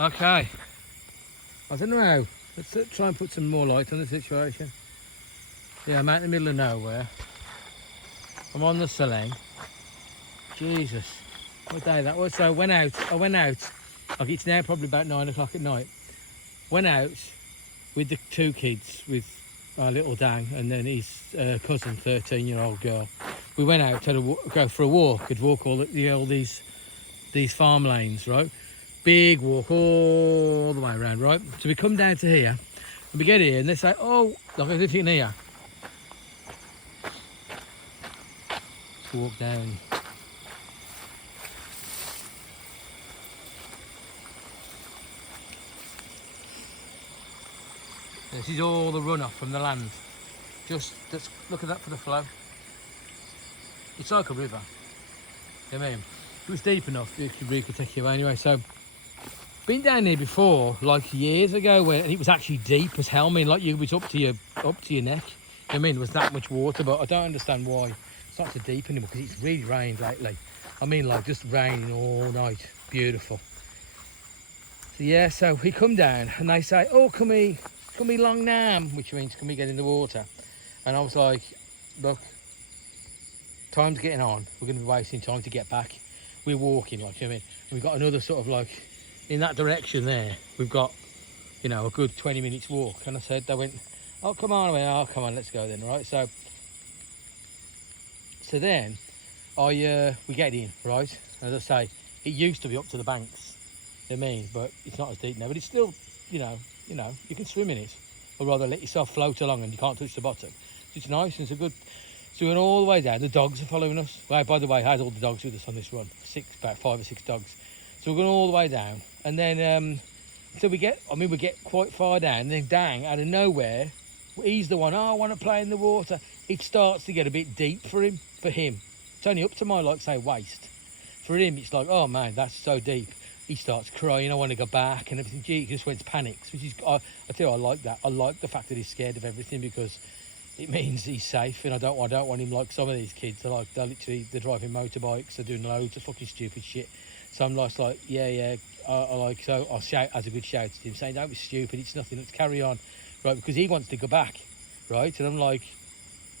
Okay. I don't know how. Let's try and put some more light on the situation. Yeah, I'm out in the middle of nowhere. I'm on the Seleng. Jesus. What day that was? So I went out. Like it's now probably about 9 o'clock at night. Went out with the two kids, with our little Dang and then his cousin, 13-year-old girl. We went out to go for a walk. Could walk all these farm lanes, right? Big walk all the way around, right? So we come down to here, and we get here, and they say, "Oh, look, there's anything here." Let's walk down. This is all the runoff from the land. Just look at that for the flow. It's like a river. You know what I mean? If it was deep enough, it could take you away anyway. So, been down here before, like years ago, and it was actually deep as hell. I mean, like you was up to your neck. You know what I mean? There was that much water, but I don't understand why it's not so deep anymore, because it's really rained lately. I mean, like just raining all night. Beautiful. So yeah, so we come down and they say, "Oh, come here long nam," which means can we get in the water? And I was like, look, time's getting on. We're going to be wasting time to get back. We're walking, like, you know what I mean? And we've got another sort of like in that direction there. We've got, you know, a good 20 minutes walk. And I said, they went, "Oh, come on." I went, "Oh, come on, let's go then," right? So then we get in, right? As I say, it used to be up to the banks. You know what I mean? But it's not as deep now. But it's still, you know, you can swim in it, or rather let yourself float along and you can't touch the bottom. So it's nice and it's a good. So we went all the way down. The dogs are following us. Well, by the way, I had all the dogs with us on this run. About 5 or 6 dogs. So we're going all the way down, and then so we get quite far down. And then Dang, out of nowhere, he's the one. "Oh, I want to play in the water." It starts to get a bit deep for him. It's only up to my, like, say, waist. For him, it's like, "Oh man, that's so deep." He starts crying, "I want to go back," and everything. He just went panics, which is, I tell you, I like that. I like the fact that he's scared of everything, because it means he's safe. And I don't want him like some of these kids. They're driving motorbikes, they're doing loads of fucking stupid shit. So I'm like, yeah, so I'll shout as a good shout to him, saying, "Don't be stupid, it's nothing, let's carry on," right? Because he wants to go back, right? And I'm like,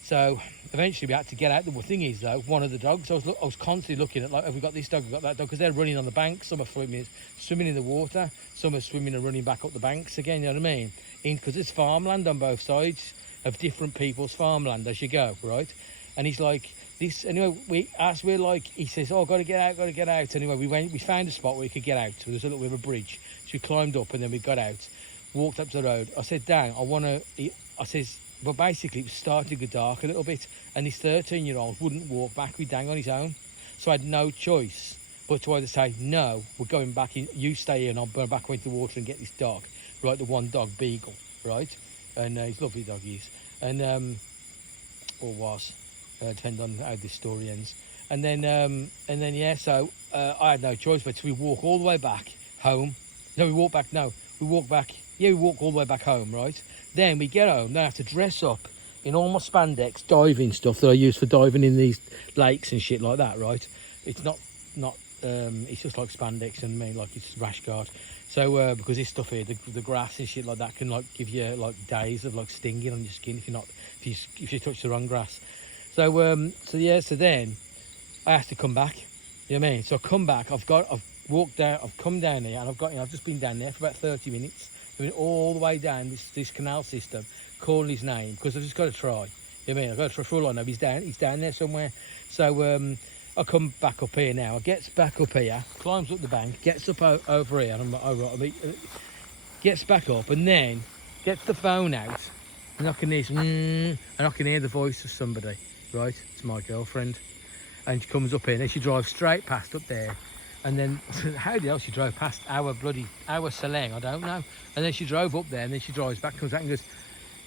so eventually we had to get out. The thing is, though, one of the dogs, I was constantly looking at, like, have we got this dog, have we got that dog? Because they're running on the banks. Some are swimming in the water. Some are swimming and running back up the banks again, you know what I mean? Because there's farmland on both sides of different people's farmland as you go, right? And he's like, this, anyway, he says, "Oh, got to get out. Anyway, we found a spot where we could get out. So there's a little bit of a bridge. So we climbed up and then we got out, walked up to the road. I said, "Dang, but basically it was starting to go dark a little bit, and this 13-year-old wouldn't walk back with Dang on his own. So I had no choice but to either say, "No, we're going back in, you stay in, I'll go back into the water and get this dog," right? The one dog, Beagle, right? And he's a lovely dog, he is. And, or was, depending on how this story ends. And then yeah, so I had no choice but to walk all the way back home. We walk all the way back home, right? Then we get home, then I have to dress up in all my spandex diving stuff that I use for diving in these lakes and shit like that, right? It's not it's just like spandex, and like it's rash guard. So because this stuff here, the grass and shit like that can like give you like days of like stinging on your skin if you touch the wrong grass. So then I have to come back. You know what I mean? So I come back. I've walked down. I've come down here, and I've just been down there for about 30 minutes. I mean, all the way down this canal system, calling his name, because I've just got to try. You know what I mean? I've got to try. For all I know, he's down there somewhere. So I come back up here now. I gets back up here, climbs up the bank, gets up over here, and I'm like, "Oh, right," gets back up, and then gets the phone out, and I can hear the voice of somebody, right? It's my girlfriend, and she comes up here, and then she drives straight past up there. And then, how the hell she drove past our Seleng, I don't know. And then she drove up there, and then she drives back, comes back and goes,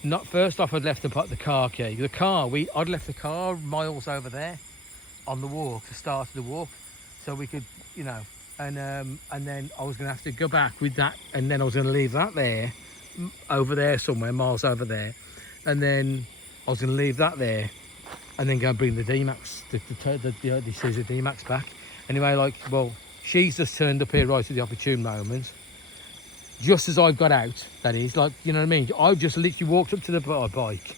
"Not first off, I'd left the car key. I'd left the car miles over there on the walk, the start of the walk, so we could, you know, and then I was going to have to go back with that, and then I was going to leave that there, over there somewhere, miles over there, and then I was going to leave that there, and then go and bring the D-Max, the Caesar D-Max back. Anyway, like, well, she's just turned up here right at the opportune moment, just as I've got out, that is, like, you know what I mean? I've just literally walked up to the bike,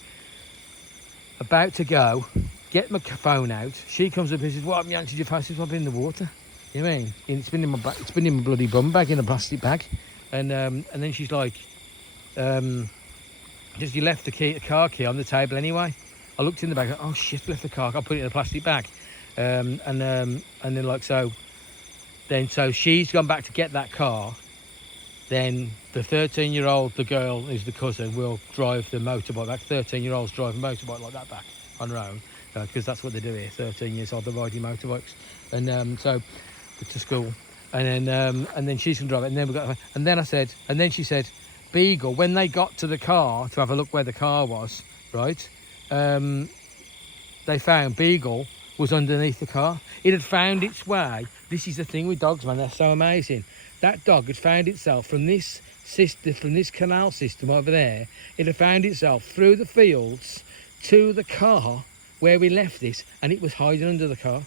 about to go, get my phone out. She comes up and says, "What happened? You answered your phone?" I've been in the water. You know what I mean? And it's been in my back. It's been in my bloody bum bag, in a plastic bag. And then she's like, "Just you left the car key on the table anyway." I looked in the bag. Oh shit! Left the car. I put it in a plastic bag. And then like so. Then so she's gone back to get that car. Then the 13-year-old, the girl who's the cousin, will drive the motorbike back. 13-year-olds drive a motorbike like that back on their own, because that's what they do here. 13 years old, they're riding motorbikes, and so to school. And then she's gonna drive it. And then we got. And then I said, and then she said, Beagle. When they got to the car to have a look where the car was, right? They found Beagle was underneath the car. It had found its way. This is the thing with dogs, man. They're so amazing. That dog had found itself from this system, from this canal system over there. It had found itself through the fields to the car where we left this, and it was hiding under the car.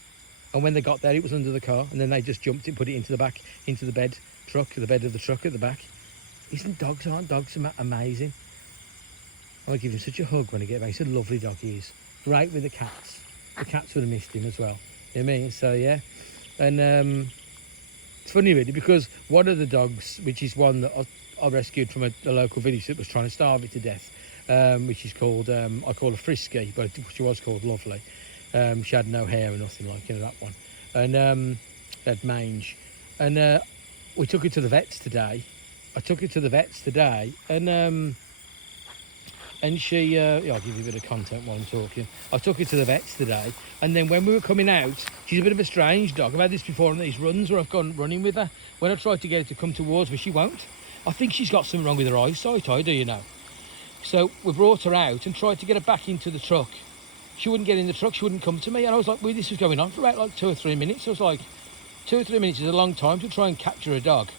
And when they got there, it was under the car, and then they just jumped it, put it into the back, into the bed of the truck at the back. Aren't dogs amazing? I give him such a hug when I get back. He's a lovely dog, he is. Great with the cats. The cats would have missed him as well. You know what I mean? So yeah. And it's funny really, because one of the dogs, which is one that I rescued from a local village that was trying to starve it to death, which is called, I call her Frisky, but she was called Lovely. She had no hair or nothing like, that one. And had mange. And we took her to the vets today. I took her to the vets today, and she, I'll give you a bit of content while I'm talking. I took her to the vets today, and then when we were coming out, she's a bit of a strange dog. I've had this before on these runs where I've gone running with her. When I tried to get her to come towards me, she won't. I think she's got something wrong with her eyesight, I do, So we brought her out and tried to get her back into the truck. She wouldn't get in the truck, she wouldn't come to me, and I was like, well, this was going on for about like 2 or 3 minutes. I was like, 2 or 3 minutes is a long time to try and capture a dog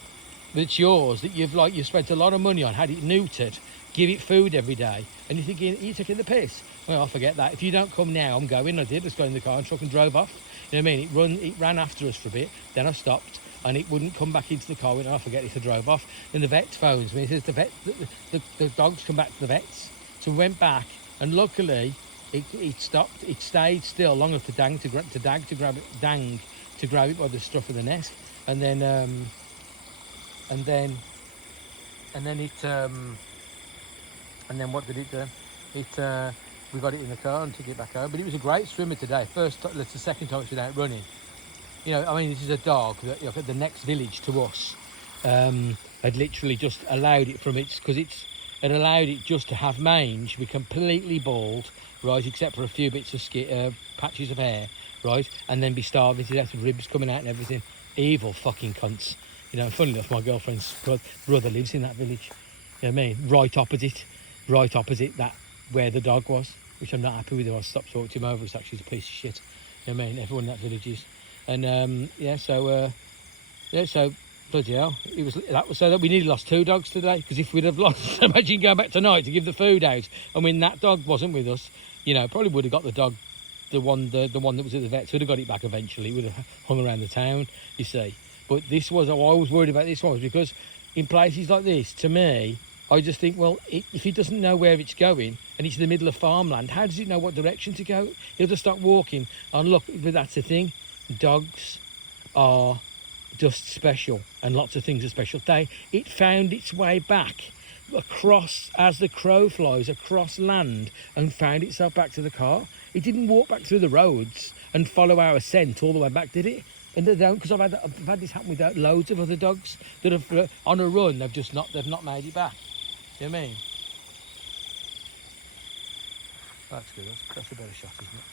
that's yours, that you've spent a lot of money on, had it neutered, give it food every day, and you're thinking, you're taking the piss. Well, I'll forget that. If you don't come now, I'm going. I did. Just got in the car and truck and drove off. You know what I mean? It ran after us for a bit. Then I stopped, and it wouldn't come back into the car. I forget it. I drove off. Then the vet phones me. He says the dog's come back to the vets. So we went back, and luckily it stopped. It stayed still long enough to grab it by the scruff of the neck, and then what did it do? We got it in the car and took it back home. But it was a great swimmer today. That's the second time it's been out running. This is a dog that at the next village to us had literally just allowed it it allowed it just to have mange, be completely bald, right, except for a few bits of patches of hair, right, and then be starving to death with ribs coming out and everything. Evil fucking cunts. Funny enough, my girlfriend's brother lives in that village. You know what I mean? Right opposite that where the dog was, which I'm not happy with. I stopped talking to him over. It's actually a piece of shit. You know what I mean? Everyone in that village is. And so bloody hell, that was so that we nearly lost 2 dogs today, because if we'd have lost, imagine going back tonight to give the food out, and when that dog wasn't with us, probably would have got the dog, the one that was at the vets, would have got it back eventually. It would have hung around the town, you see. But this was, I was worried about this one, was because in places like this, to me, I just think, well, if he doesn't know where it's going and it's in the middle of farmland, how does it know what direction to go? He'll just start walking. And look, but that's the thing. Dogs are just special, and lots of things are special. It found its way back across, as the crow flies, across land, and found itself back to the car. It didn't walk back through the roads and follow our scent all the way back, did it? And they don't, because I've had this happen with loads of other dogs that have on a run, they've not made it back. You know what I mean? That's good. That's a better shot, isn't it?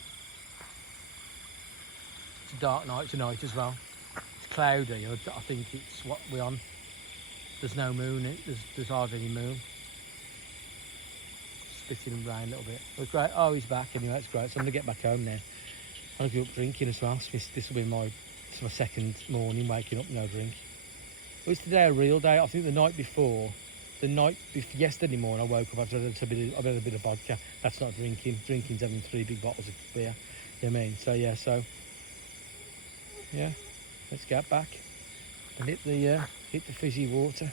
It's a dark night tonight as well. It's cloudy. I think it's what we're on. There's no moon. There's hardly any moon. Spitting rain a little bit. It was great. Oh, he's back anyway. That's great. So I'm gonna get back home now. I'll be up drinking as well. This will be my second morning waking up no drink. Well, it's today a real day. I think yesterday morning I woke up after I've had a bit of vodka. That's not drinking. Drinking's having 3 big bottles of beer. You know what I mean? So yeah, let's get back and hit the fizzy water.